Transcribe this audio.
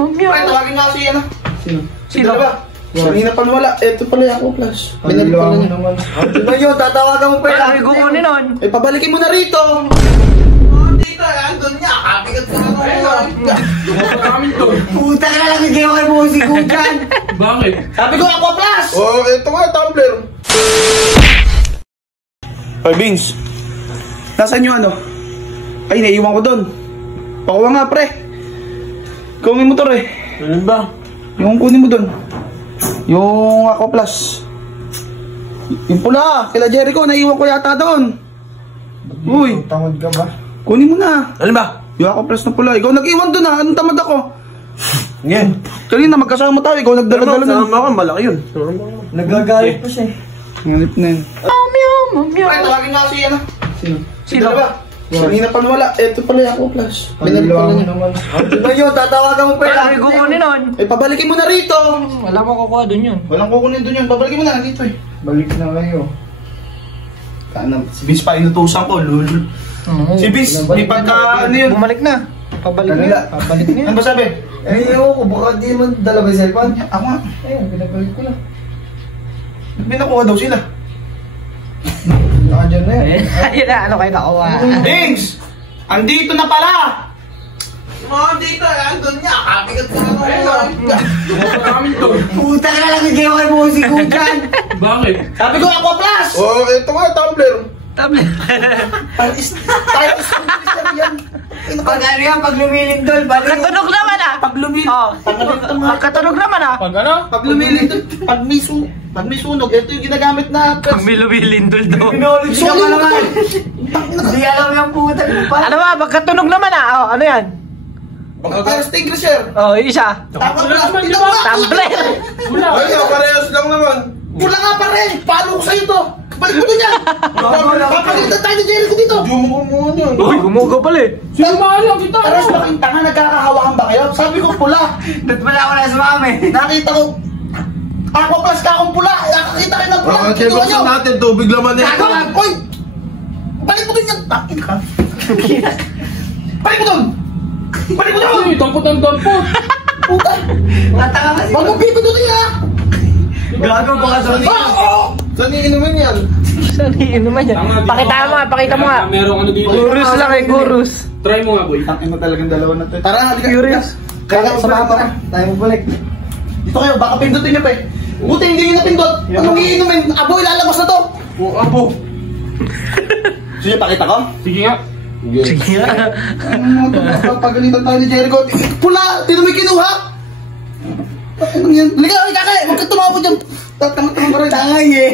Ay, tawagin nga si ano. Sino ba? Kanina pa wala. Ito pala yung Aqua Plus. Binalik pala niya. Diba yun, tatawagan mo pa yan. Ay, kukunin nun. Eh, pabalikin mo na rito. Dito, andun niya. Kapigat ko na namin to. Puta ka lang, hindi ako kay Bossing ko dyan. Bakit? Sabi ko, Aqua Plus! Oo, ito nga, tumbler. Oy, Vince. Nasaan yung ano? Ay, naiiwan ko doon. Pakuha nga, pre. Kunin mo to, re. Ano ba? Yung kunin mo doon. Yung Aqua Plus. Yung pula, kila Jericho, naiiwan ko yata doon. Uy. Tamad ka ba? Kunin mo na. Ano ba? Yung Aqua Plus na pula. Ikaw nag-iwan doon ha. Anong tamad ako? Yan. Kanina magkasama tayo. Ikaw nagdala-dala na. Sama ka, malaki yun. Nagagalit pa siya eh. Ngalip na yun. Ay, tawagin nga si ano. Sino ba? Kanina pa wala. Ito pala yung Aqua Plus. Binalik pala niya. Diba yun, tatawagan mo pa yan. Ay, kukunin nun. Eh, pabalikin mo na rito. Wala mo kukuha dun yun. Walang kukunin doon yun. Pabalikin mo na dito eh. Balik na kayo. Si Vince pa inutusan ko, lul. Si Vince, di pagka ano yun. Bumalik na. Pabalik Kanila. na. Pabalik na. Ano ba sabi? Eh, ko, baka di naman dala ba yung cellphone? Ako nga. Ayun, pinabalik ko lang. Binakuha daw sila. Nakadyan na yan. Ayun na, ano kayo nakuha? Vince! Andito na pala! Dito, andun niya. Kapigat ko na Puta ka lang, hindi ako kay Bossing ko dyan. Bakit? Sabi ko, Aqua Plus! Oo, ito nga, tumbler. Tablet. Tayo isang yan. Pag ano yan, pag lumilindol, balik. Katunog naman ah. Pag lumilindol. Oh. Magkatunog naman ah. Pag ano? Pag lumilindol. Pag may sunog, ito yung ginagamit na... Pag may lumilindol daw. Pinolid ka pa naman. Hindi alam yung puta. Ano ba? Magkatunog naman ah. Oh, ano yan? Baka extinguisher. Oh, yung isa. Tama Wala naman, Ito di ba? nga. Tumbler. Wala. Ay, parehas lang naman. Wala nga pare. Paano ko sa'yo to? Balik mo doon yan. Papalitan tayo ni Jericho dito. Jumuko yun. Uy, gumuga pala eh. Sinumala kita. Aras ba kayong tanga, nagkakahawakan ba kayo? Sabi ko pula. Ba't wala ako na sumami? Nakita ko. Aqua Plus ka akong pula. Nakakita kayo ng pula. Kinuha nyo. natin, tubig laman Gago! Koy! Balik mo doon yan. Takin ka. Balik mo doon. Balik mo doon. Uy, dampot ng dampot. Puta. Tataka kasi. Huwag mo pipinutin ha. Gago baka Sony. Oo. Saan iinumin yan? Saan iinuman yan? Pakita mo nga, pakita mo nga. Merong ano dito. Gurus lang eh, gurus. Try mo nga, boy. Takin mo talagang dalawa na to. Tara, halika. Curious. Kaya samahan pa ka. Tayo mo balik. Dito kayo, baka pindutin niyo pa eh. Buti hindi nyo napindot. Anong iinumin? Abo, ilalabas na to. Oh, abo. Sige, pakita ko. Sige nga. Sige nga. Pagalitan tayo ni Jericho. Pula! Tino may kinuha! Ano yan? Liga, kake! Huwag ka tumawag dyan! Tama-tama ka rin. Tangay eh.